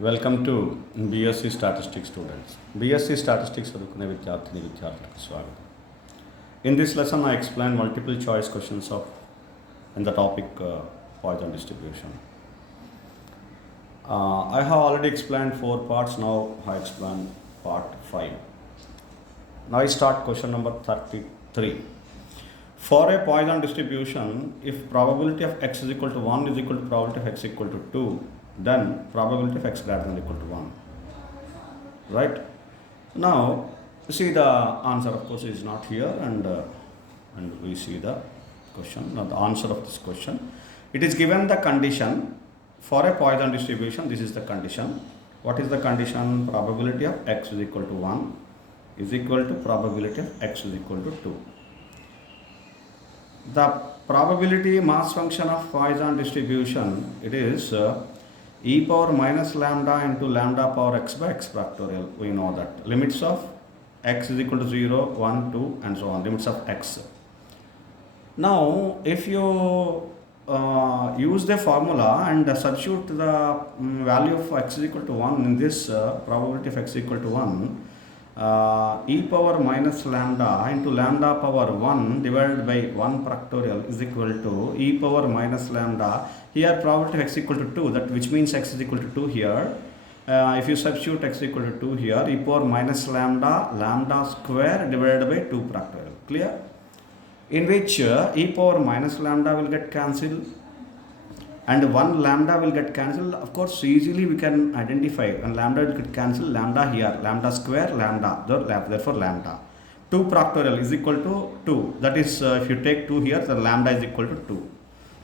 Welcome to BSc Statistics students. BSc Statistics చదువుకునే విద్యార్థులకు స్వాగతం. In this lesson, I explain multiple choice questions in the topic Poisson distribution. I have already explained 4 parts. Now I explain part 5. Now I start question number 33. For a Poisson distribution, if probability of x is equal to 1 is equal to probability of x equal to 2, then probability of x greater than or equal to 1. Right? Now, see the answer of course is not here, and we see the question. Now the answer of this question. It is given the condition for a Poisson distribution. This is the condition. What is the condition? Probability of x is equal to 1 is equal to probability of x is equal to 2. The probability mass function of Poisson distribution, it is e power minus lambda into lambda power x by x factorial. We know that. Limits of x is equal to 0, 1, 2 and so on. Limits of x. Now, if you use the formula and substitute the value of x is equal to 1 in this probability of x equal to 1, e power minus lambda into lambda power 1 divided by 1 factorial is equal to e power minus lambda. Here probability of x equal to 2, that which means x is equal to 2 here. If you substitute x equal to 2 here, e power minus lambda square divided by 2 factorial. Clear? In which e power minus lambda will get cancelled and 1 lambda will get cancelled. Of course, easily we can identify when lambda will get cancelled, lambda here, lambda square, lambda, therefore lambda. 2 factorial is equal to 2. That is, if you take 2 here, the lambda is equal to 2.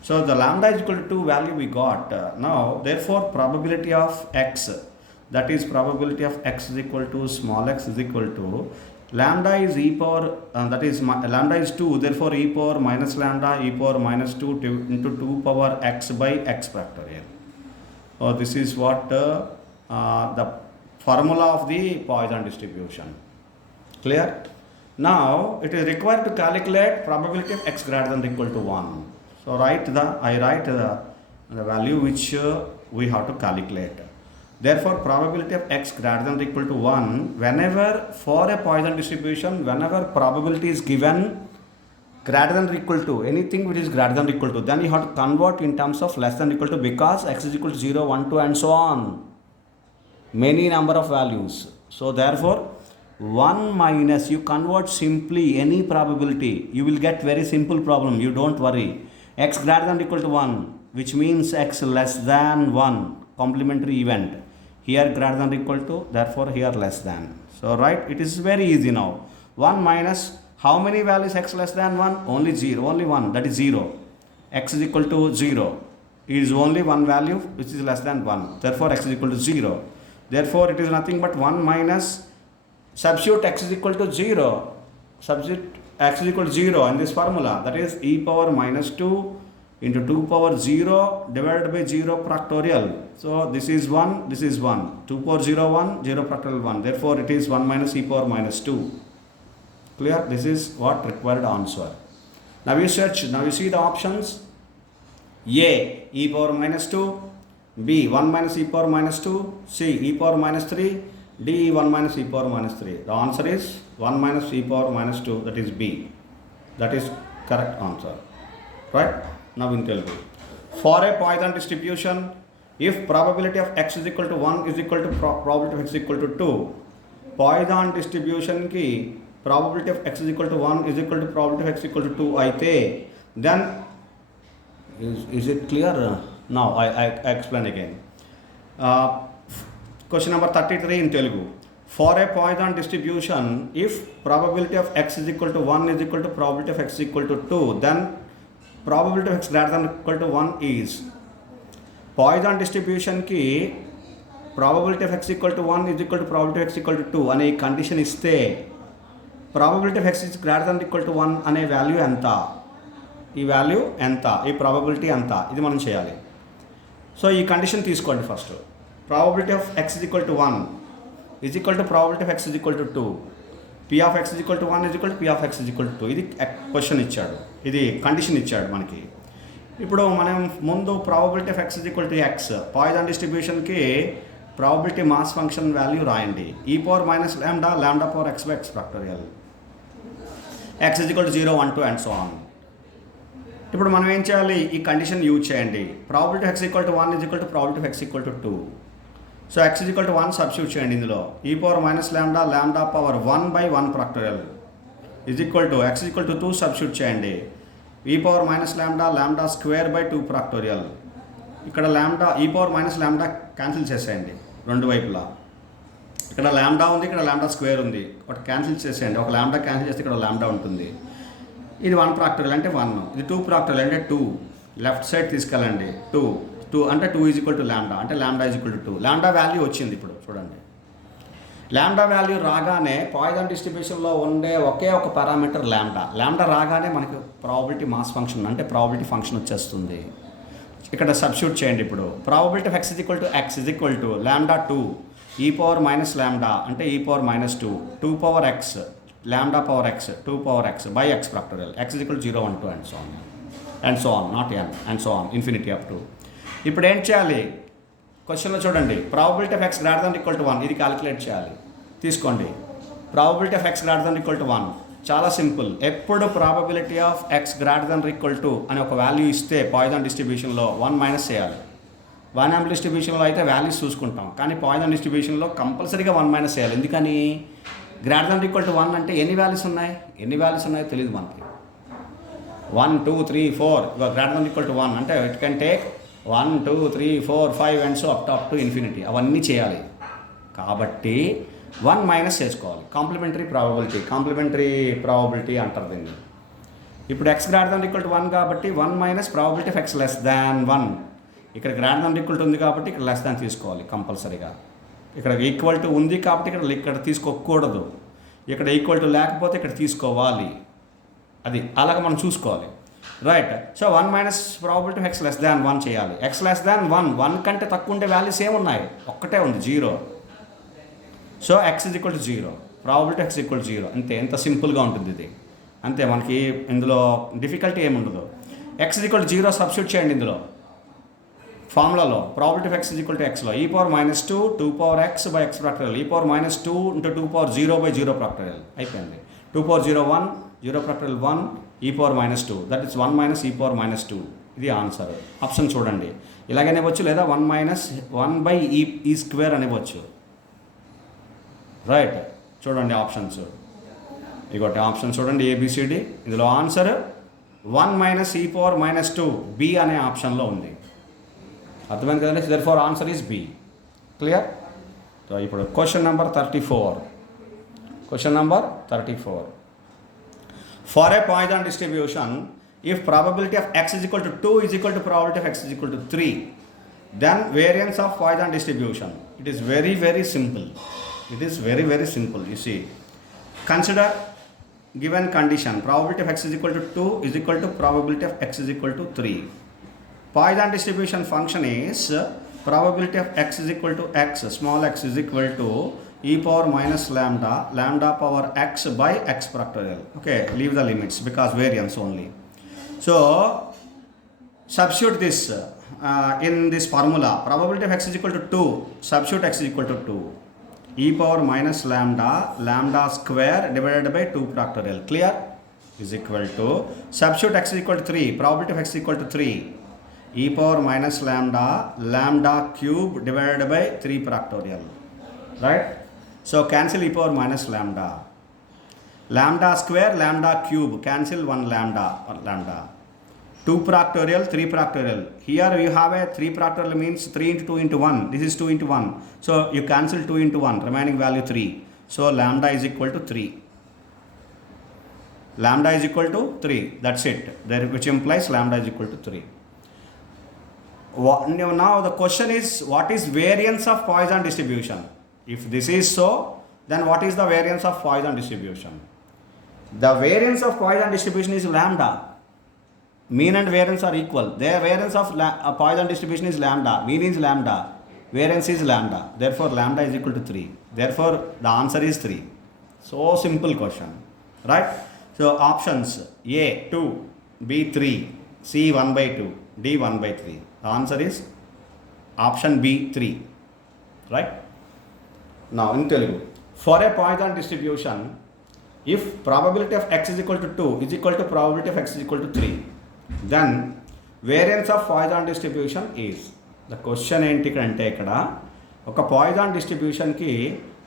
So the lambda is equal to 2 value we got. Now, therefore, probability of x, that is probability of x is equal to small x is equal to lambda is e power, that is lambda is 2, therefore e power minus lambda e power minus 2 into 2 power x by x factorial. So this is what the formula of the Poisson distribution. Clear? Now it is required to calculate probability of x greater than or equal to 1. So I write the value which we have to calculate. Therefore, probability of x greater than or equal to 1, whenever for a Poisson distribution, whenever probability is given greater than or equal to anything which is greater than or equal to, then you have to convert in terms of less than or equal to, because x is equal to 0, 1, 2 and so on. Many number of values. So therefore, 1 minus, you convert simply any probability, you will get very simple problem, you don't worry. X greater than or equal to 1, which means x less than 1, complementary event. Here greater than or equal to, therefore here less than. So right, it is very easy now. 1 minus, how many values x less than 1? Only 0, only 1, that is 0. X is equal to 0. It is only one value which is less than 1. Therefore x is equal to 0. Therefore it is nothing but 1 minus, substitute x is equal to 0. Substitute x is equal to 0 in this formula. That is e power minus 2 into 2 power 0 divided by 0 factorial. So this is 1, this is 1. 2 power 0, 1, 0 factorial 1. Therefore it is 1 minus e power minus 2. Clear? This is what required answer. Now you search, now you see the options. A, e power minus 2. B, 1 minus e power minus 2. C, e power minus 3. D, 1 minus e power minus 3. The answer is 1 minus e power minus 2, that is B. That is correct answer. Right? Now in Telugu. For a Poisson distribution, if probability of x is equal to 1 is equal to probability of x is equal to 2, Poisson distribution ki probability of x is equal to 1 is equal to probability of x equal to 2 aithe, then is it clear? Now I explain again. Question number 33 in Telugu. For a Poisson distribution, if probability of x is equal to 1 is equal to probability of x equal to 2, then probability of x greater than or equal to 1 is. Poisson distribution ki probability of x equal to 1 is equal to probability of x equal to 2 అనే కండిషన్ ఇస్తే probability of x is greater than or equal to 1 అనే వాల్యూ ఎంత, ఈ వాల్యూ ఎంత, ఈ ప్రాబబిలిటీ ఎంత, ఇది మనం చేయాలి. సో ఈ కండిషన్ తీసుకోండి first. probability of x is equal to 1 is equal to probability of x is equal to 2. p of x is equal to 1 is equal to p of x is equal to 2. ఇది క్వశ్చన్ ఇచ్చాడు, ఇది కండిషన్ ఇచ్చాడు మనకి. ఇప్పుడు మనం ముందు probability of x equal to x, Poisson డిస్ట్రిబ్యూషన్కి probability mass function value రాయండి. e power minus lambda lambda power x by x factorial x is equal to 0 1 2 and so on. ఇప్పుడు మనం ఏం చేయాలి, ఈ కండిషన్ యూజ్ చేయండి. Probability x equal to 1 is equal to probability x equal to 2. So x is equal to 1 substitute చేయండి ఇందులో. e power minus lambda lambda power 1 బై 1 factorial is equal to x is equal to 2 సబ్స్టిట్యూట్ చేయండి. e power minus lambda ల్యాండా square by 2 ఫ్యాక్టోరియల్. ఇక్కడ ల్యాండా e power minus ల్యాండా క్యాన్సిల్ చేసేయండి రెండు వైపులా. ఇక్కడ ల్యాండా ఉంది, ఇక్కడ ల్యాండా స్క్వేర్ ఉంది, ఒకటి క్యాన్సిల్ చేసేయండి. ఒక ల్యాండా క్యాన్సిల్ చేస్తే ఇక్కడ ల్యాండా ఉంటుంది. ఇది 1 ఫ్యాక్టోరియల్ అంటే 1, ఇది 2 ఫ్యాక్టోరియల్ అంటే 2. లెఫ్ట్ సైడ్ తీసుకెళ్ళండి. 2 అంటే 2 ఈజ్ ఈక్వల్ టు ల్యాండా అంటే ల్యాండా ఈజ్ ఈక్వల్ టు 2. ల్యాండా వాల్యూ వచ్చింది. ఇప్పుడు చూడండి, ల్యాండా వాల్యూ రాగానే పాయిజన్ డిస్ట్రిబ్యూషన్లో ఉండే ఒకే ఒక పారామీటర్ ల్యాండా రాగానే మనకి ప్రాబబిలిటీ మాస్ ఫంక్షన్ అంటే ప్రాబబిలిటీ ఫంక్షన్ వచ్చేస్తుంది. ఇక్కడ సబ్స్టిట్యూట్ చేయండి. ఇప్పుడు probability of x is equal to x is equal to ల్యాండా 2 e పవర్ మైనస్ ల్యాండా అంటే e power minus 2 power x ల్యాండా power x 2 power x by x factorial x is equal to 0 1 2 and so on not n and so on infinity up to. ఇప్పుడు ఏం చేయాలి, క్వశ్చన్లో చూడండి, probability of x greater than equal to 1 ఇది క్యాలిక్యులేట్ చేయాలి. తీసుకోండి probability of x greater than equal to 1. చాలా సింపుల్. ఎప్పుడు probability of x greater than equal to అని ఒక వాల్యూ ఇస్తే పాయిజన్ డిస్ట్రిబ్యూషన్లో 1 మైనస్ చేయాలి. బైనామియల్ డిస్ట్రిబ్యూషన్లో అయితే వాల్యూస్ చూసుకుంటాం, కానీ పాయిజన్ డిస్ట్రిబ్యూషన్లో కంపల్సరీగా 1 మైనస్ చేయాలి. ఎందుకని, గ్రేటర్ దెన్ ఈక్వల్ టు 1 అంటే ఎన్ని వాల్యూస్ ఉన్నాయో తెలియదు మనకి. 1 2 3 4 గ్రేటర్ దెన్ ఈక్వల్ టు 1 అంటే it can take 1 2 3 4 5 and so up to infinity. అవన్నీ చేయాలి కాబట్టి 1 మైనస్ చేసుకోవాలి. కాంప్లిమెంటరీ ప్రాబబిలిటీ అంటారు దీన్ని. ఇప్పుడు x greater than equal to 1 కాబట్టి 1 minus probability of x less than 1. ఇక్కడ గ్రేటర్ దెన్ ఈక్వల్ టు ఉంది కాబట్టి ఇక్కడ లెస్ దాన్ తీసుకోవాలి కంపల్సరీగా. ఇక్కడ ఈక్వల్ టు ఉంది కాబట్టి ఇక్కడ తీసుకోకూడదు. ఇక్కడ ఈక్వల్ టు లేకపోతే ఇక్కడ తీసుకోవాలి. అది అలాగ మనం చూసుకోవాలి. Right. So 1 minus probability of x less than 1 చేయాలి. x లెస్ దాన్ 1 కంటే తక్కువ ఉండే వాల్యూస్ ఏమున్నాయి, ఒక్కటే ఉంది 0. So x is equal to 0, probability x equal to 0. అంతే, ఎంత సింపుల్గా ఉంటుంది ఇది. అంతే, మనకి ఇందులో డిఫికల్టీ ఏముండదు. x is equal to 0 substitute చేయండి ఇందులో ఫార్ములాలో. Probability of x is equal to xలో e power minus 2 power x by x factorial e power minus 2 into 2 power 0 by 0 factorial అయిపోయింది. 2 power 0 1 0 factorial 1 e power minus 2 that is 1 minus e power minus 2. ఇది answer. Option చూడండి, ఇలాగనే ఇవ్వచ్చు లేదా 1 మైనస్ 1 బై ఈ స్క్వేర్ అని ఇవ్వచ్చు. రైట్, చూడండి ఆప్షన్స్. ఇగోటి ఆప్షన్ చూడండి ఏబిసిడి. ఇందులో answer 1 minus e power minus 2 B అనే ఆప్షన్లో ఉంది. అర్థమైంది కదండి. Therefore answer is B. Clear. So ఇప్పుడు question number 34. For a Poisson distribution if probability of x is equal to 2 is equal to probability of x is equal to 3, then variance of Poisson distribution. It is very very simple. You see, consider given condition probability of x is equal to 2 is equal to probability of x is equal to 3. Poisson distribution function is probability of x is equal to x, small x is equal to e power minus lambda power x by x factorial. Okay, leave the limits because variance only. So substitute this in this formula. Probability of x is equal to 2, substitute x is equal to 2. E power minus lambda square divided by 2 factorial. Clear? Is equal to, substitute x is equal to 3. Probability of x is equal to 3. E power minus lambda cube divided by 3 factorial. Right? So cancel e power minus lambda square, lambda cube, cancel 1 lambda. 2 factorial, 3 factorial. Here you have a 3 factorial means 3 into 2 into 1. This is 2 into 1. So you cancel 2 into 1, remaining value 3. So lambda is equal to 3. Lambda is equal to 3. That's it. There, which implies lambda is equal to 3. Now the question is, what is variance of Poisson distribution? If this is so, then what is the variance of Poisson distribution? The variance of Poisson distribution is lambda. Mean and variance are equal. Their variance of Poisson distribution is lambda. Mean is lambda. Variance is lambda. Therefore, lambda is equal to 3. Therefore, the answer is 3. So simple question, right? So options A 2, B 3, C 1 by 2, D 1 by 3. The answer is option B 3. right? Now in Telugu, for a Poisson distribution, if probability of x is equal to 2 is equal to probability of x is equal to 3, then variance of Poisson distribution is. The question ఏంటి అంటే ఇక్కడ ఒక Poisson distributionకి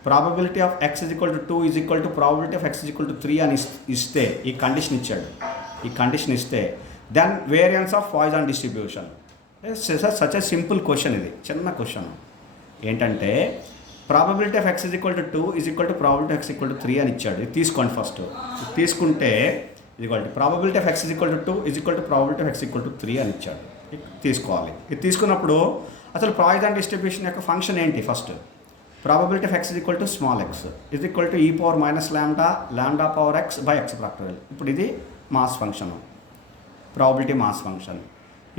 probability of x is equal to 2 is equal to probability of x is equal to 3 అని ఇస్తే, ఈ కండిషన్ ఇచ్చాడు, ఈ కండిషన్ ఇస్తే then variance of Poisson distribution. Such a simple question, ఇది చిన్న క్వశ్చన్ ఏంటంటే probability of x is equal to 2 is equal to probability of x is equal to 3 అని ఇచ్చాడు. ఇది తీసుకోండి ఫస్ట్. తీసుకుంటే ఇది probability of x is equal to 2 is equal to probability of x is equal to 3 అని ఇచ్చాడు. తీసుకోవాలి. ఇది తీసుకున్నప్పుడు అసలు Poisson డిస్ట్రిబ్యూషన్ యొక్క ఫంక్షన్ ఏంటి? First probability of x is equal to small x is equal to e power minus lambda power x by x factorial. ఇప్పుడు ఇది mass function, probability mass function.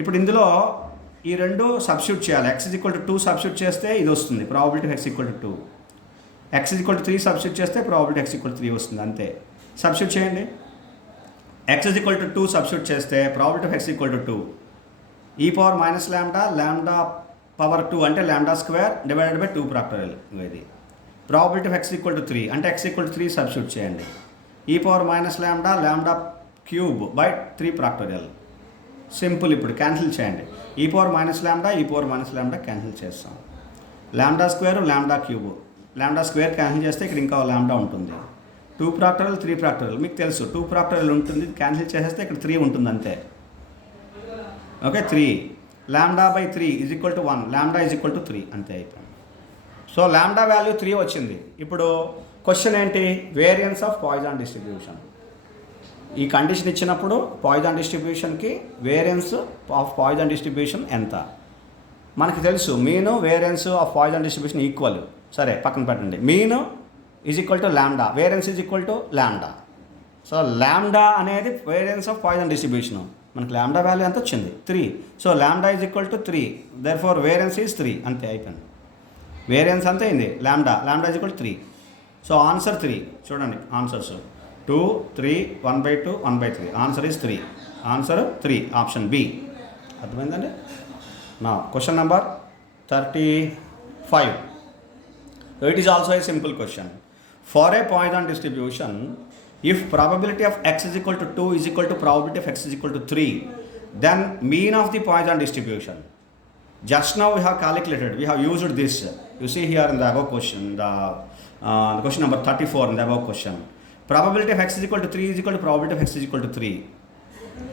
ఇప్పుడు ఇందులో ఈ రెండు సబ్స్టిట్యూట్ చేయాలి. x is equal to 2 సబ్స్టిట్యూట్ చేస్తే ఇది వస్తుంది, probability of x is equal to 2. x is equal to 3 సబ్స్టిట్యూట్ చేస్తే probability x is equal to 3 వస్తుంది, అంతే. సబ్స్టిట్యూట్ చేయండి. x is equal to 2 సబ్స్టిట్యూట్ చేస్తే probability of x is equal to 2 e power minus lambda power 2 అంటే lambda square divided by 2 factorial. ఇది probability of x equal to 3 అంటే x equal to 3 substitute చేయండి. e power minus lambda cube by 3 factorial. Simple. ఇప్పుడు cancel చేయండి. e power minus lambda cancel చేస్తాం. Lambda square lambda cube, lambda square cancel చేస్తే ఇక్కడ ఇంకా లాంబ్డా ఉంటుంది. 2 ఫ్యాక్టోరియల్ 3 ఫ్యాక్టోరియల్ మీకు తెలుసు, 2 ఫ్యాక్టోరియల్ ఉంటుంది, క్యాన్సిల్ చేసేస్తే ఇక్కడ 3 ఉంటుంది అంతే. ఓకే, 3 lambda by 3 is equal to 1, lambda is equal to 3 అంతే అయిపోయింది. సో లాంబ్డా వాల్యూ 3 వచ్చింది. ఇప్పుడు క్వశ్చన్ ఏంటి? Variance of Poisson distribution. ఈ కండిషన్ ఇచ్చినప్పుడు Poisson డిస్ట్రిబ్యూషన్కి వేరియన్స్ ఆఫ్ Poisson డిస్ట్రిబ్యూషన్ ఎంత? మనకి తెలుసు mean variance of Poisson distribution equal. సరే పక్కన పెట్టండి. Mean is equal to lambda, variance is equal to lambda. So lambda అనేది వేరియన్స్ ఆఫ్ Poisson డిస్ట్రిబ్యూషన్. మనకి లాంబ్డా వాల్యూ ఎంత వచ్చింది? 3. So lambda is equal to 3, therefore variance is 3 అంతే అయిపోయింది. Variance అంతే అయింది, lambda is equal to 3. So answer 3. చూడండి answers 2, 3, 1/2, 1/3. Answer is 3. Answer 3, option B. అర్థమైందండి? నా question number 35. It is also a simple question. For a Poisson distribution, if probability of x is equal to 2 is equal to probability of x is equal to 3, then mean of the Poisson distribution. Just now we have calculated, we have used this. You see here in the above question, the question number 34 in the above question. Probability of x is equal to 3 is equal to probability of x is equal to 3.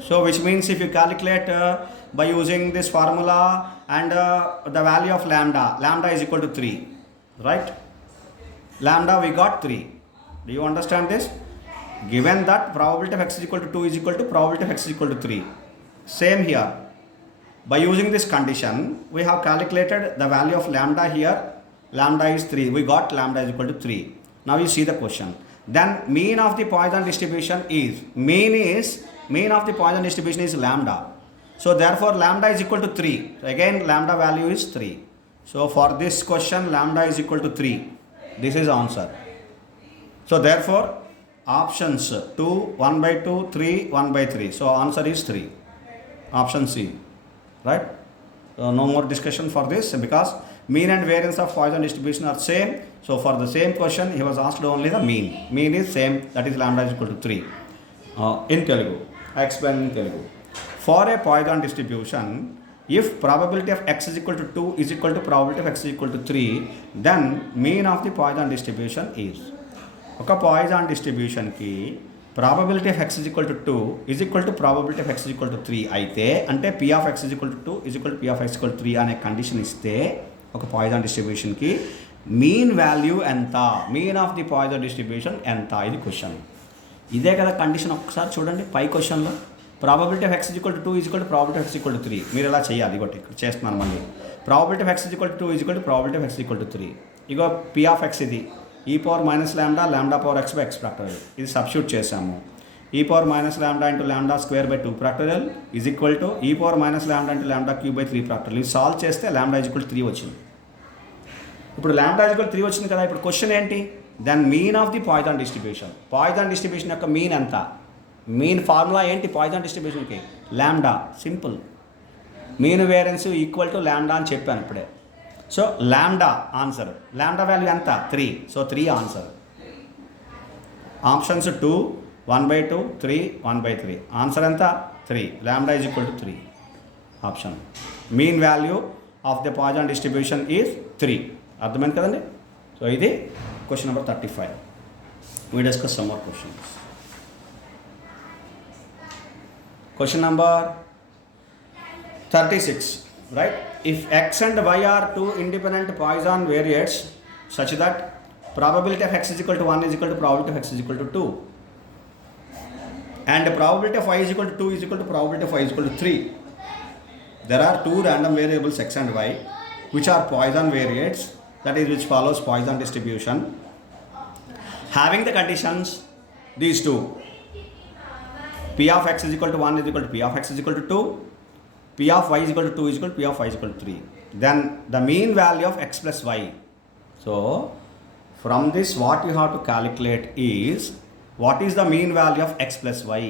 So which means if you calculate by using this formula and the value of lambda is equal to 3, right? Lambda we got 3. Do you understand this? Given that probability of x is equal to 2 is equal to probability of x is equal to 3. Same here. By using this condition, we have calculated the value of lambda here. Lambda is 3. We got lambda is equal to 3. Now you see the question. Then mean of the Poisson distribution is, mean of the Poisson distribution is lambda. So therefore lambda is equal to 3. So again lambda value is 3. So for this question lambda is equal to 3. This is answer. So therefore options 2, 1/2, 3, 1/3. So answer is 3. Option C. Right? So no more discussion for this because mean and variance of Poisson distribution are same. So for the same question he was asked only the mean. Mean is same, that is lambda is equal to 3. In Telugu, I explain in Telugu. For a Poisson distribution, if probability of x is equal to 2 is equal to probability of x is equal to 3, then mean of the Poisson distribution is. ఒక Poisson డిస్ట్రిబ్యూషన్కి probability of x is equal to 2 is equal to probability of x is equal to 3 అయితే, అంటే p of x is equal to 2 is equal to p of x is equal to 3 అనే కండిషన్ ఇస్తే ఒక Poisson డిస్ట్రిబ్యూషన్కి mean value ఎంత? Mean of the Poisson distribution ఎంత? ఇది క్వశ్చన్. ఇదే కదా కండిషన్. ఒకసారి చూడండి పై క్వశ్చన్లో probability of x is equal to 2 is equal to probability of x is equal to 3. మీరు ఎలా చేయాలి? ఇగోటి ఇక్కడ చేస్తున్నాను మళ్ళీ. Probability of x is equal to 2 is equal to probability of x is equal to 3. Ego p of x ఇది e power minus lambda power x by x factorial. ఇది సబ్స్టిట్యూట్ చేసాము. e power minus lambda into lambda square by 2 factorial is equal to e power minus lambda into lambda cube by 3 ఫ్యాక్టోరియల్. ఇది సాల్వ్ చేస్తే lambda is equal to 3 వచ్చింది. ఇప్పుడు lambda is equal 3 వచ్చింది కదా. ఇప్పుడు question ఏంటి? Then mean of the Poisson distribution. Poisson distribution యొక్క mean ఎంత? మీన్ ఫార్ములా ఏంటి Poisson డిస్ట్రిబ్యూషన్కి? Lambda. Simple. Mean variance equal to lambda అని చెప్పాను ఇప్పుడే. So lambda answer. Lambda value anta 3. So 3 answer. Options 2, 1 by 2, 3, 1 by 3. Answer anta 3. Lambda is equal to 3. Option. Mean value of the Poisson distribution is 3. అర్థమైంది కదండి. సో ఇది question number 35. We discuss some more questions. Question number 36, right? If x and y are two independent Poisson variates such that probability of x is equal to 1 is equal to probability of x is equal to 2 and probability of y is equal to 2 is equal to probability of y is equal to 3. There are two random variables x and y which are Poisson variates, that is which follows Poisson distribution. Having the conditions these two, p of x is equal to 1 is equal to p of x is equal to 2, p of y is equal to 2 is equal to p of y is equal to 3. Then the mean value of x plus y. So from this what you have to calculate is what is the mean value of x plus y.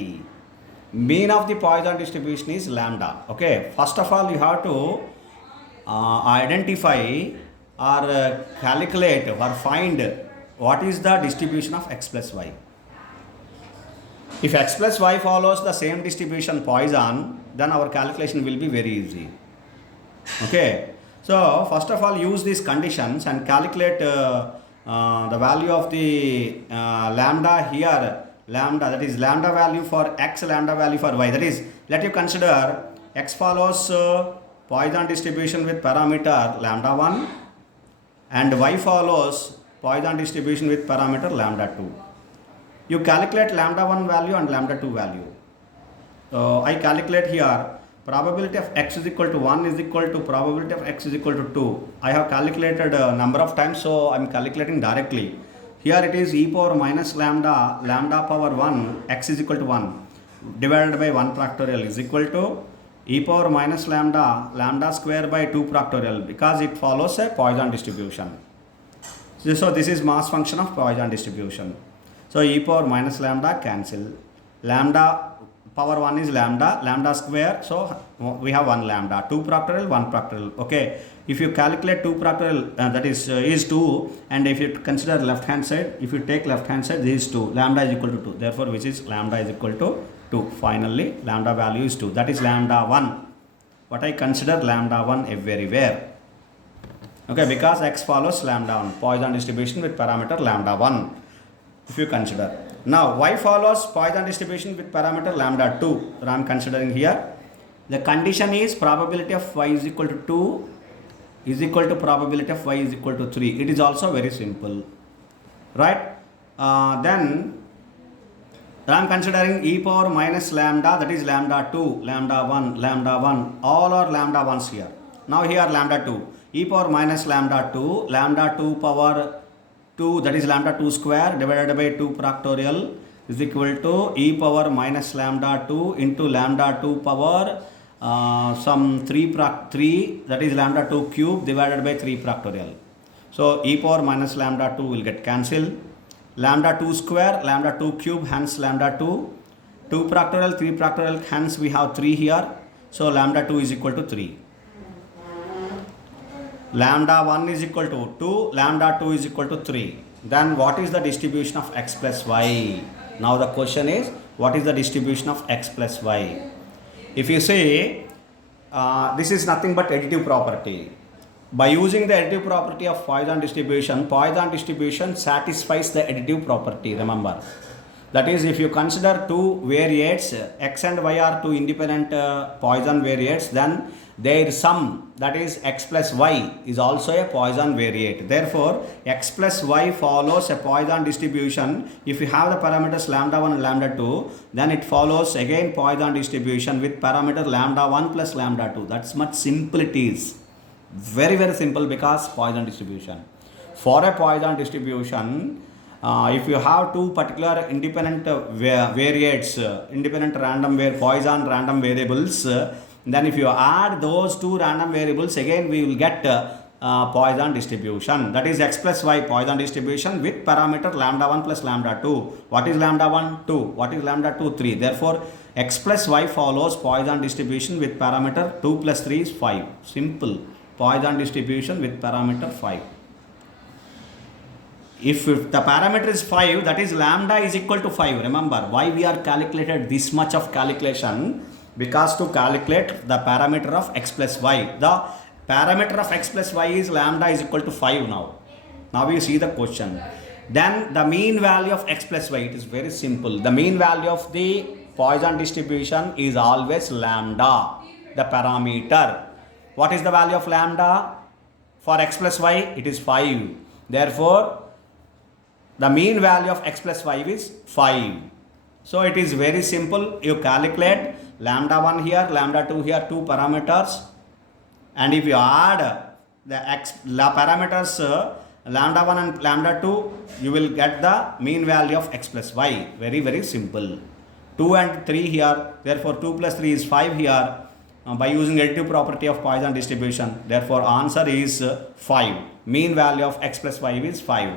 Mean of the Poisson distribution is lambda. Okay, first of all you have to identify or calculate or find what is the distribution of x plus y. If x plus y follows the same distribution Poisson, then our calculation will be very easy. Okay, so first of all use these conditions and calculate the value of the lambda here, lambda, that is lambda value for x, lambda value for y. That is, let you consider x follows Poisson distribution with parameter lambda 1 and y follows Poisson distribution with parameter lambda 2. You calculate lambda 1 value and lambda 2 value. I calculate here probability of x is equal to 1 is equal to probability of x is equal to 2. I have calculated a number of times, so I am calculating directly. Here it is e power minus lambda, lambda power 1, x is equal to 1 divided by 1 factorial is equal to e power minus lambda, lambda square by 2 factorial, because it follows a Poisson distribution. So this is mass function of Poisson distribution. So e power minus lambda cancel. Lambda power 1 is lambda, lambda square. So we have 1 lambda, 2 factorial, 1 factorial. Okay, if you calculate 2 factorial, that is 2, and if you consider left hand side, if you take left hand side, this is 2. Lambda is equal to 2. Therefore, which is lambda is equal to 2. Finally, lambda value is 2. That is lambda 1. What I consider lambda 1 everywhere. Okay, because x follows lambda 1, Poisson distribution with parameter lambda 1. If you consider. Now y follows Poisson distribution with parameter lambda 2. I am considering here. The condition is probability of y is equal to 2 is equal to probability of y is equal to 3. It is also very simple. Right? Then I am considering e power minus lambda, that is lambda 2, lambda 1, lambda 1. All are lambda 1s here. Now here lambda 2. E power minus lambda 2, lambda 2 power 2, that is lambda 2 square divided by 2 factorial is equal to e power minus lambda 2 into lambda 2 power some 3, that is lambda 2 cube divided by 3 factorial. So e power minus lambda 2 will get cancelled. Lambda 2 square, lambda 2 cube, hence lambda 2. 2 factorial, 3 factorial, hence we have 3 here. So lambda 2 is equal to 3. Lambda 1 is equal to 2, lambda 2 is equal to 3. Then what is the distribution of x plus y? Now the question is, what is the distribution of x plus y? If you say, this is nothing but additive property. By using the additive property of Poisson distribution satisfies the additive property, remember. That is, if you consider two variates, x and y are two independent Poisson variates, then their sum, that is x plus y, is also a Poisson variate. Therefore, x plus y follows a Poisson distribution. If you have the parameters lambda 1 and lambda 2, then it follows again Poisson distribution with parameter lambda 1 plus lambda 2. That's much simple it is. Very, very simple, because Poisson distribution. For a Poisson distribution, if you have two particular independent variates, independent Poisson random variables, then if you add those two random variables, again we will get Poisson distribution. That is x plus y Poisson distribution with parameter lambda 1 plus lambda 2. What is lambda 1? 2. What is lambda 2? 3. Therefore, x plus y follows Poisson distribution with parameter 2 plus 3 is 5. Simple. Poisson distribution with parameter 5. If the parameter is 5, that is lambda is equal to 5. Remember why we are calculated this much of calculation, because to calculate the parameter of x plus y. The parameter of x plus y is lambda is equal to 5 now. Now you see the question. Then the mean value of x plus y, it is very simple. The mean value of the Poisson distribution is always lambda, the parameter. What is the value of lambda for x plus y? It is 5. Therefore, the mean value of x plus y is 5. So it is very simple. You calculate lambda 1 here, lambda 2 here, two parameters. And if you add the parameters lambda 1 and lambda 2, you will get the mean value of x plus y. Very, very simple. 2 and 3 here. Therefore, 2 plus 3 is 5 here. By using additive property of Poisson distribution. Therefore, answer is 5. Mean value of x plus y is 5.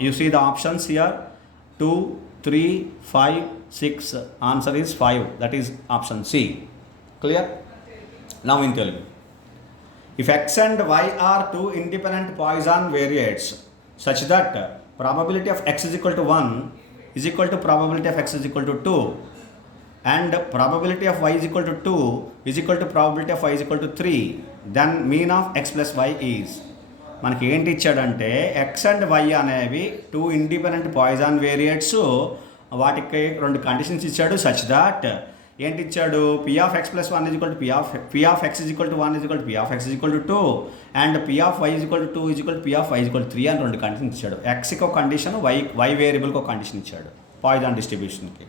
You see the options here, 2, 3, 5, 6, answer is 5, that is option C. Clear? Now in Telugu. If x and y are two independent Poisson variates such that probability of x is equal to 1 is equal to probability of x is equal to 2 and probability of y is equal to 2 is equal to probability of y is equal to 3, then mean of x plus y is. మనకి ఏంటి ఇచ్చాడంటే x and y అనేవి two independent Poisson variates, వాటికి రెండు conditions ఇచ్చాడు. Such that ఏంటి ఇచ్చాడు, P of X plus 1 is equal to P of x is equal to 1 is equal to P of x is equal to 2 and P of y is equal to 2 is equal to P of y is equal to 3 అని రెండు conditions ఇచ్చాడు. ఎక్స్కి ఒక condition, why వేరియబుల్కి ఒక కండిషన్ ఇచ్చాడు పాయిజన్ డిస్ట్రిబ్యూషన్కి.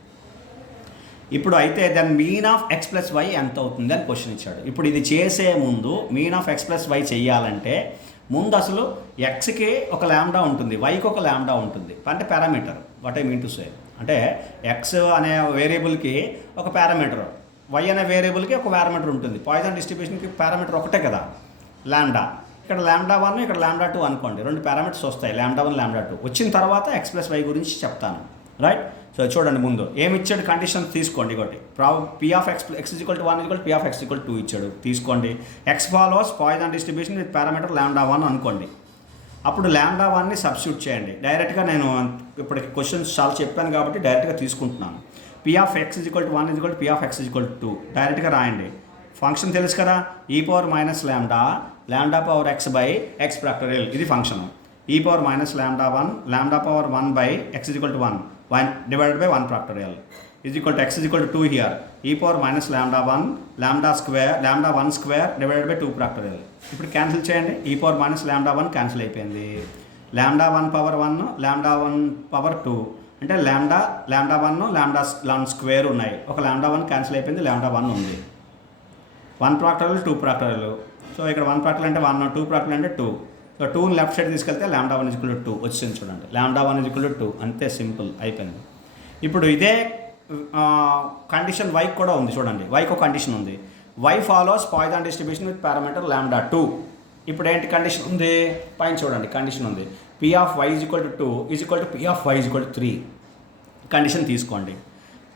ఇప్పుడు అయితే దాని mean of X plus y ఎంత అవుతుంది అని క్వశ్చన్ ఇచ్చాడు. ఇప్పుడు ఇది చేసే ముందు mean of X plus y చేయాలంటే ముందు అసలు ఎక్స్కి ఒక ల్యాండా ఉంటుంది, వైకి ఒక ల్యాండా ఉంటుంది. అంటే parameter, what I mean to say అంటే ఎక్స్ అనే వేరియబుల్కి ఒక పారామీటర్, వై అనే వేరియబుల్కి ఒక పారామీటర్ ఉంటుంది. పాయిజన్ డిస్ట్రిబ్యూషన్కి పారామీటర్ ఒకటే కదా, ల్యాండా. ఇక్కడ ల్యాండా 1 ఇక్కడ ల్యాండా 2 అనుకోండి, రెండు పారామీటర్స్ వస్తాయి, ల్యాండా 1 ల్యాండా 2. వచ్చిన తర్వాత ఎక్స్ ప్లస్ వై గురించి చెప్తాను, రైట్? సో చూడండి, ముందు ఏమి ఇచ్చాడు కండిషన్ తీసుకోండి. ఒకటి P of x is equal to 1 is equal P of X equal 2 ఇచ్చాడు, తీసుకోండి. X follows Poisson distribution with parameter ల్యాండా 1 అనుకోండి. అప్పుడు ల్యాండా 1ని సబ్స్టిట్యూట్ చేయండి. డైరెక్ట్గా నేను ఇప్పుడు క్వశ్చన్స్ చాలా చెప్పాను కాబట్టి డైరెక్ట్గా తీసుకుంటున్నాను. P of x is equal to 1 is equal P of x is equal 2 డైరెక్ట్గా రాయండి. ఫంక్షన్ తెలుసు కదా, ఈ power minus lambda, lambda power X by X factorial, ఇది ఫంక్షన్. ఈ పవర్ మైనస్ ల్యాండా 1, lambda power 1 by X is equal to 1 divided by 1 factorial is equal to X is equal to 2 హియర్. ఈ power minus ల్యాండా 1, ల్యాండా 1 స్క్వేర్ డివైడెడ్ బై 2 ఫ్యాక్టోరియల్. ఇప్పుడు cancel చేయండి, ఈ power minus ల్యాండా 1 క్యాన్సిల్ అయిపోయింది. ల్యాండా 1 పవర్ 1, ల్యాండా 1 పవర్ 2 అంటే ల్యాండా 1 ల్యాండా స్క్వేర్ ఉన్నాయి. ఒక ల్యాండా 1 క్యాన్సిల్ అయిపోయింది, ల్యాండా 1 ఉంది. 1 ఫ్యాక్టోరియల్ 2 ఫ్యాక్టోరియల్. సో ఇక్కడ 1 ఫ్యాక్టోరియల్ అంటే 1, 2 ఫ్యాక్టోరియల్ అంటే 2. సో 2ని లెఫ్ట్ సైడ్ తీసుకెళ్తే ల్యాండా 1 ఈజ్ ఈక్వల్ టు 2 వచ్చింది. చూడండి, ల్యాండా 1 ఈజ్ ఈక్వల్ టు 2, అంతే, సింపుల్ అయిపోయింది. ఇప్పుడు ఇదే కండిషన్ వైకి కూడా ఉంది. చూడండి, వైకి ఒక కండిషన్ ఉంది, y follows Poisson distribution with parameter lambda 2. ఇప్పుడు ఏంటి కండిషన్ ఉంది, పైన చూడండి కండిషన్ ఉంది, P of y is equal to 2 is equal to P of y is equal to 3. Condition తీసుకోండి,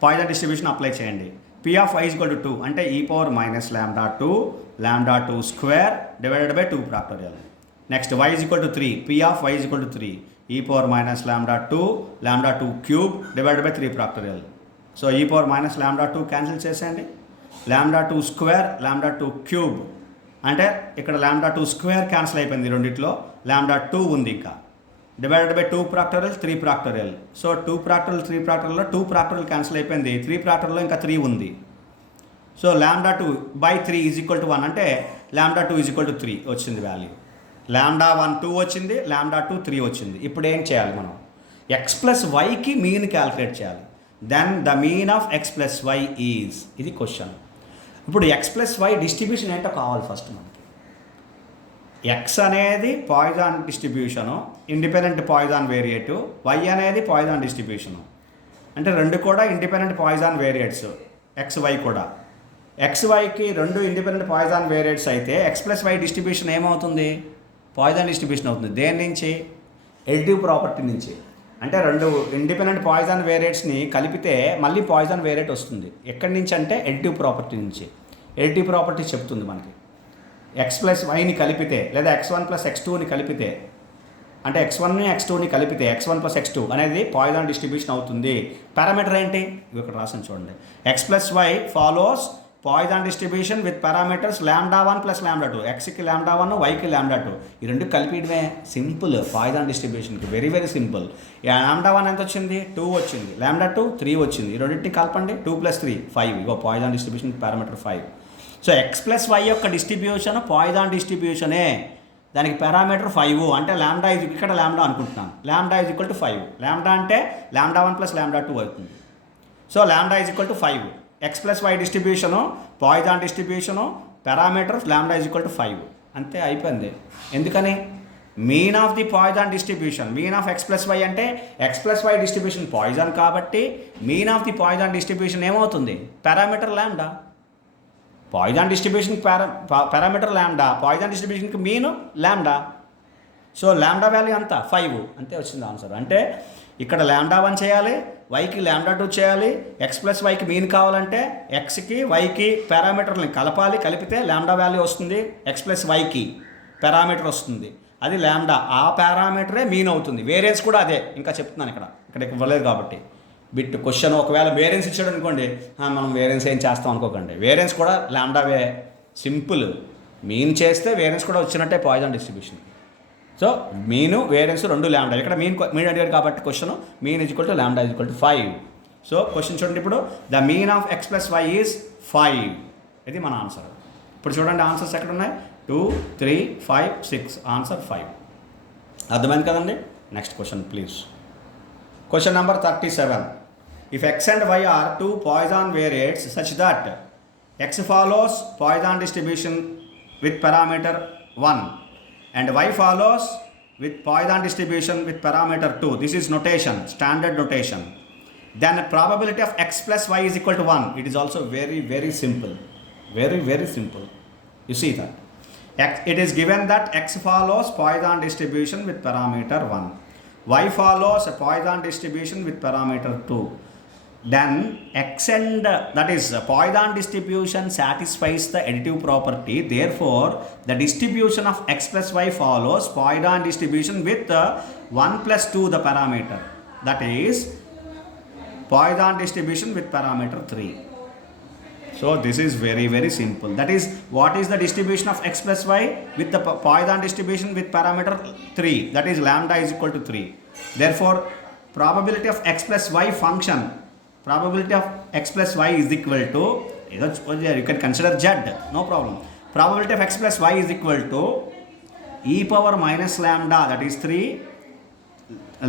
పాయిజన్ డిస్ట్రిబ్యూషన్ అప్లై చేయండి. P of y is equal to 2 అంటే e power minus lambda 2 square divided by 2 factorial. Next y is equal to 3, P of y is equal to 3, e power minus lambda 2 cube divided by 3 factorial. So ఈ power minus lambda 2 క్యాన్సిల్ చేసేయండి, ల్యాండా 2 స్క్వేర్ ల్యాండా 2 క్యూబ్ అంటే ఇక్కడ ల్యాండా 2 square cancel అయిపోయింది, రెండిట్లో ల్యాండా 2 ఉంది ఇంకా, డివైడెడ్ బై 2 ఫ్యాక్టోరియల్ 3 ఫ్యాక్టోరియల్. సో 2 ఫ్యాక్టోరియల్ 3 ఫ్యాక్టోరియల్లో 2 ఫ్యాక్టోరియల్ క్యాన్సిల్ అయిపోయింది, 3 ఫ్యాక్టోరియల్లో ఇంకా 3 ఉంది. సో ల్యాండా 2 బై 3 ఈజ్ ఈక్వల్ టు 1 అంటే ల్యాండా 2 ఈజ్ ఈక్వల్ టు 3 వచ్చింది వాల్యూ. ల్యాండా 1 2 వచ్చింది, ల్యాండా 2 3 వచ్చింది. ఇప్పుడు ఏం చేయాలి మనం, ఎక్స్ ప్లస్ వైకి మీన్ క్యాలిక్యులేట్ చేయాలి. Then the mean of X plus why is, ఇది క్వశ్చన్. ఇప్పుడు ఎక్స్ ప్లస్ వై డిస్ట్రిబ్యూషన్ ఏంటో కావాలి ఫస్ట్ మనకి. ఎక్స్ అనేది Poisson distribution, independent Poisson variate, y అనేది పాయిజన్ డిస్ట్రిబ్యూషను. అంటే రెండు కూడా independent Poisson variates, x y కూడా. ఎక్స్ వైకి రెండు ఇండిపెండెంట్ పాయిజన్ వేరియేట్స్ అయితే ఎక్స్ ప్లస్ వై డిస్ట్రిబ్యూషన్ ఏమవుతుంది, పాయిజన్ డిస్ట్రిబ్యూషన్ అవుతుంది. దేని నుంచి, ఎడిటివ్ ప్రాపర్టీ నుంచి. అంటే రెండు ఇండిపెండెంట్ పాయిజన్ వేరియేట్స్ని కలిపితే మళ్ళీ పాయిజన్ వేరియేట్ వస్తుంది. ఎక్కడి నుంచి అంటే ఎడిటివ్ ప్రాపర్టీ నుంచి. ఎడిటివ్ ప్రాపర్టీ చెప్తుంది మనకి. ఎక్స్ ప్లస్ వైని కలిపితే లేదా x1 ప్లస్ x2ని కలిపితే అంటే x1ని x2ని కలిపితే x1 ప్లస్ x2 అనేది పాయిజన్ డిస్ట్రిబ్యూషన్ అవుతుంది. పారామీటర్ ఏంటి ఇవి ఇక్కడ రాసాను చూడండి. X plus y follows Poisson distribution with parameters λ1 plus λ2. ఎక్స్కి λ1 వైకి λ2 ఈ రెండు కలిపిడమే సింపుల్ పాయిజన్ డిస్ట్రిబ్యూషన్కి వెరీ వెరీ సింపుల్. λ1 ఎంత వచ్చింది 2 వచ్చింది, λ2 3 వచ్చింది, ఈ రెండింటిని కలపండి 2 + 3 5. ఇగో Poisson distribution parameter 5. So x plus y యొక్క డిస్ట్రిబ్యూషన్ పాయిజన్ డిస్ట్రిబ్యూషనే, దానికి పారామీటర్ 5 అంటే లాంబ్డా ఇక్కడ లాంబ్డా అనుకుంటున్నాను. లాంబ్డా = 5. లాంబ్డా అంటే λ1 ప్లస్ λ2 అవుతుంది. So lambda = 5. X plus y distribution Poisson distribution parameter lambda = 5. అంతే అయిపోయింది. ఎందుకని mean of the Poisson distribution, mean of X plus why అంటే x plus y distribution Poisson కాబట్టి mean of the Poisson distribution ఏమవుతుంది parameter lambda. Poisson distribution parameter lambda, Poisson డిస్ట్రిబ్యూషన్కి mean lambda. So lambda value అంతా 5. అంతే వచ్చింది ఆన్సర్. అంటే ఇక్కడ λ1 చేయాలి, వైకి λ2 చేయాలి. ఎక్స్ ప్లస్ వైకి మీన్ కావాలంటే ఎక్స్కి వైకి పారామీటర్ని కలపాలి, కలిపితే లాంబ్డా వాల్యూ వస్తుంది. ఎక్స్ ప్లస్ వైకి పారామీటర్ వస్తుంది, అది లాంబ్డా. ఆ పారామీటరే మీన్ అవుతుంది. వేరియన్స్ కూడా అదే, ఇంకా చెప్తున్నాను ఇక్కడ ఇవ్వలేదు కాబట్టి. బిట్ క్వశ్చన్ ఒకవేళ వేరియన్స్ ఇచ్చాడు అనుకోండి, మనం వేరియన్స్ ఏం చేస్తాం అనుకోకండి. వేరియన్స్ కూడా లాంబ్డావే, సింపుల్. మీన్ చేస్తే వేరియన్స్ కూడా వచ్చినట్టే Poisson distribution. So mean variance రెండు లాంబ్డా. ఇక్కడ మీన్ అడిగాడు కాబట్టి question mean = lambda = 5. So question చూడండి, ఇప్పుడు the mean of X plus why is 5. ఇది మన ఆన్సర్. ఇప్పుడు చూడండి ఆన్సర్స్ ఎక్కడ ఉన్నాయి, 2, 3, 5, 6. ఆన్సర్ 5. అర్థమైంది కదండి. Next question please. Question number 37. If x and y are two Poisson variates such that x follows Poisson distribution with parameter 1 and y follows with Poisson distribution with parameter 2, this is notation, standard notation, then the probability of x plus y is equal to 1. It is also very very simple, very very simple. You see that it is given that x follows Poisson distribution with parameter 1, y follows a Poisson distribution with parameter 2. Then x and that is Poisson distribution satisfies the additive property. Therefore, the distribution of x plus y follows Poisson distribution with 1 plus 2 the parameter. That is Poisson distribution with parameter 3. So this is very very simple. That is, what is the distribution of x plus y with the Poisson distribution with parameter 3? That is lambda = 3. Therefore, probability of x plus y function, probability of x plus y is equal to, you can consider z, no problem. Probability of x plus y is equal to e power minus lambda, that is 3,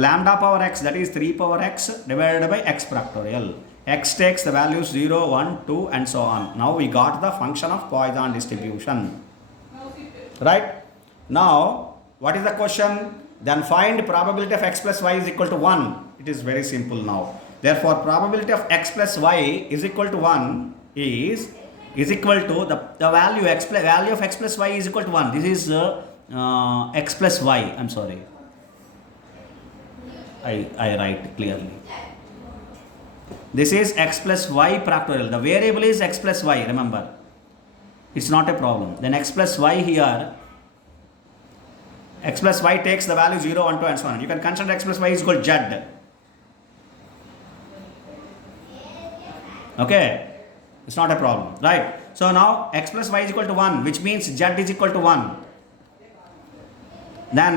lambda power x, that is 3 power x divided by x factorial. X takes the values 0, 1, 2 and so on. Now we got the function of Poisson distribution. Right? Now, what is the question? Then find probability of x plus y is equal to 1. It is very simple now. Therefore, probability of x plus y is equal to 1 is equal to the value value of x plus y is equal to 1. This is x plus y. I'm sorry. I write clearly. This is x plus y factorial. The variable is x plus y. Remember, it's not a problem. Then x plus y here. X plus y takes the value 0, 1, 2 and so on. You can consider x plus y is equal to z. Okay, it's not a problem, right? So now x plus y is equal to 1, which means z is equal to 1. Then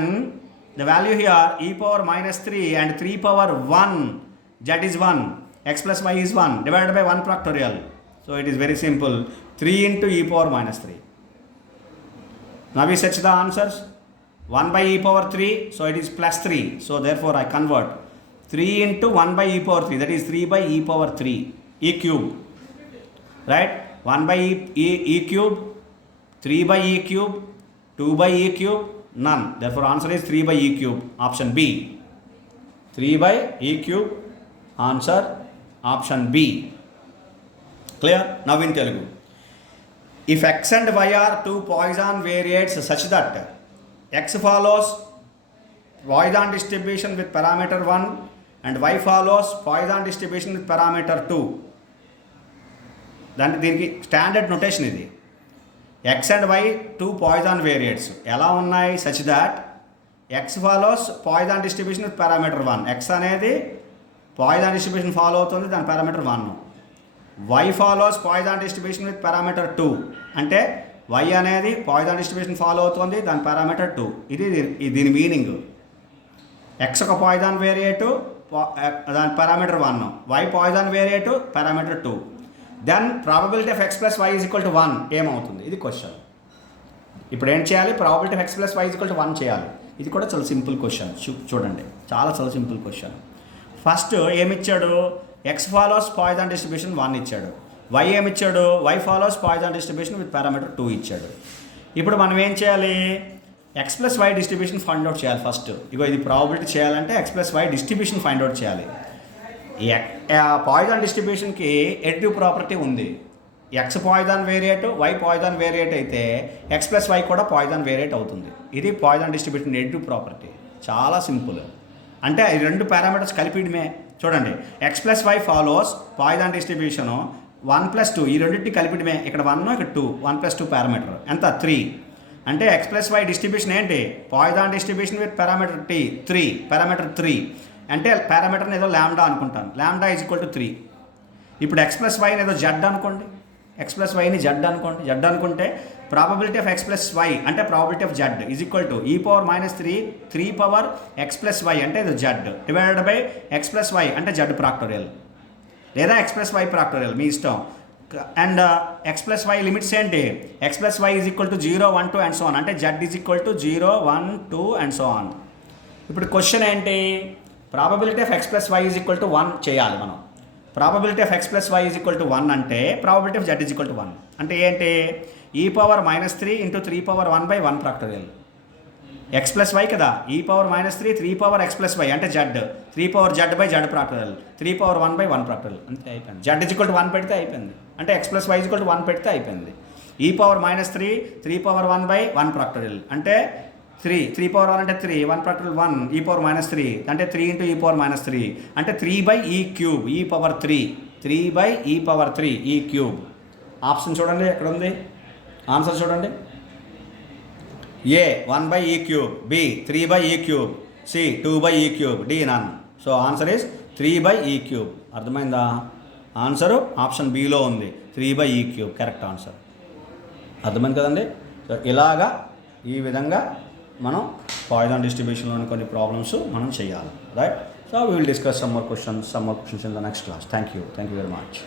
the value here e power minus 3 and 3 power 1, z is 1, x plus y is 1 divided by 1 factorial. So it is very simple, 3 into e power minus 3. Now we set the answers. 1 by e power 3, so it is plus 3. So therefore I convert 3 into 1 by e power 3, that is 3 by e power 3. E cube, right? 1 by e cube, 3 by e cube, 2 by e cube, none. Therefore answer is 3 by e cube, option B. 3 by e cube, answer option B. Clear? Now in Telugu. If x and y are two Poisson variates such that x follows Poisson distribution with parameter 1 and y follows Poisson distribution with parameter 2. దానికి దీనికి standard notation ఇది. X and y two Poisson variates ఎలా ఉన్నాయి such that x follows Poisson distribution with parameter 1. X అనేది Poisson distribution follow అవుతుంది, దాని parameter 1. Y follows Poisson distribution with parameter 2. అంటే వై అనేది పాయిజన్ డిస్ట్రిబ్యూషన్ ఫాలో అవుతుంది, దాని పారామీటర్ 2. ఇది దీని మీనింగ్. ఎక్స్ ఒక పాయిజన్ వేరియేటు, దాని parameter 1. Y Poisson variate, parameter 2. Then probability of X plus why is equal to 1 ఏమవుతుంది? ఇది క్వశ్చన్. ఇప్పుడు ఏం చేయాలి? Probability of X plus why is equal to 1 చేయాలి. ఇది కూడా చాలా సింపుల్ క్వశ్చన్. చూడండి, చాలా సింపుల్ క్వశ్చన్. ఫస్ట్ ఏమిచ్చాడు? ఎక్స్ ఫాలోస్ పాయిజన్ డిస్ట్రిబ్యూషన్ 1 ఇచ్చాడు. వై ఏమిచ్చాడు? Y follows Poisson distribution with parameter 2 ఇచ్చాడు. ఇప్పుడు మనం ఏం చేయాలి? X plus y distribution find out చేయాలి ఫస్ట్. ఇగో ఇది ప్రాబబిలిటీ చేయాలంటే x plus y distribution find out చేయాలి. పాయిజన్ డిస్ట్రిబ్యూషన్కి ఎడిటివ్ ప్రాపర్టీ ఉంది. X Poisson variate, y Poisson variate అయితే ఎక్స్ ప్లస్ వై కూడా పాయిజన్ వేరియేట్ అవుతుంది. ఇది పాయిజన్ డిస్ట్రిబ్యూషన్ ఎడిటివ్ ప్రాపర్టీ. చాలా సింపుల్. అంటే ఈ రెండు పారామీటర్స్ కలిపిడమే. చూడండి, x plus y follows Poisson distribution 1+2, ఈ రెండింటిని కలిపిడమే. ఇక్కడ 1, ఇక్కడ 2, 1+2 పారామీటర్ ఎంత? 3. అంటే ఎక్స్ ప్లస్ వై డిస్ట్రిబ్యూషన్ ఏంటి? పాయిజన్ డిస్ట్రిబ్యూషన్ విత్ పారామీటర్ 3, పారామీటర్ 3. అంటే పారామీటర్ని ఏదో ల్యాండా అనుకుంటాను. ల్యాండా ఈజ్ ఈక్వల్ టు 3. ఇప్పుడు ఎక్స్ ప్లస్ వైని ఏదో జెడ్ అనుకోండి. ఎక్స్ ప్లస్ వైని జెడ్ అనుకోండి. జెడ్ అనుకుంటే probability of X plus why అంటే probability of Z is equal to e⁻³ power x plus why అంటే ఇది z divided by x plus why అంటే జెడ్ ప్రాక్టోరియల్ లేదా ఎక్స్ ప్లస్ వై ప్రాక్టోరియల్ మీ ఇష్టం. And x plus y limits ఏంటి? X plus why is equal to 0, 1, 2 and so on. అంటే z is equal to 0, 1, 2 and so on. ఇప్పుడు question ఏంటి? Probability of X plus why is equal to 1 చేయాలి మనం. Probability of X plus why is equal to 1 అంటే probability of Z is equal to 1 అంటే ఏంటి? e⁻³ into 3⁻1/1 factorial. X plus Y కదా, e⁻³ 3 X plus why అంటే Z 3/z/z factorial 3/1/1 factorial. అంతే అయిపోయింది. Z is equal to 1 పెడితే అయిపోయింది. అంటే x plus why is equal to 1 పెడితే అయిపోయింది. e⁻³ 3/1/1 ప్రాక్టోరియల్ అంటే 3 అంటే 3, 1 ప్రాక్టోరియల్ 1, e⁻³ అంటే 3 ఇంటూ e⁻³ అంటే 3/e³ e⁻3 e³ ఆప్షన్ చూడండి ఎక్కడ ఉంది, ఆన్సర్ చూడండి. A 1/e³, B 3/e³, C 2/e³, D none. So answer is 3/e³. అర్థమైందా? ఆన్సరు ఆప్షన్ బిలో ఉంది, 3/e³ కరెక్ట్ ఆన్సర్. అర్థమైంది కదండి? సో ఇలాగా ఈ విధంగా మనం పాయిజన్ డిస్ట్రిబ్యూషన్లోని కొన్ని ప్రాబ్లమ్స్ మనం చేయాలి, right? So we will discuss some more questions in the next class. Thank you very much.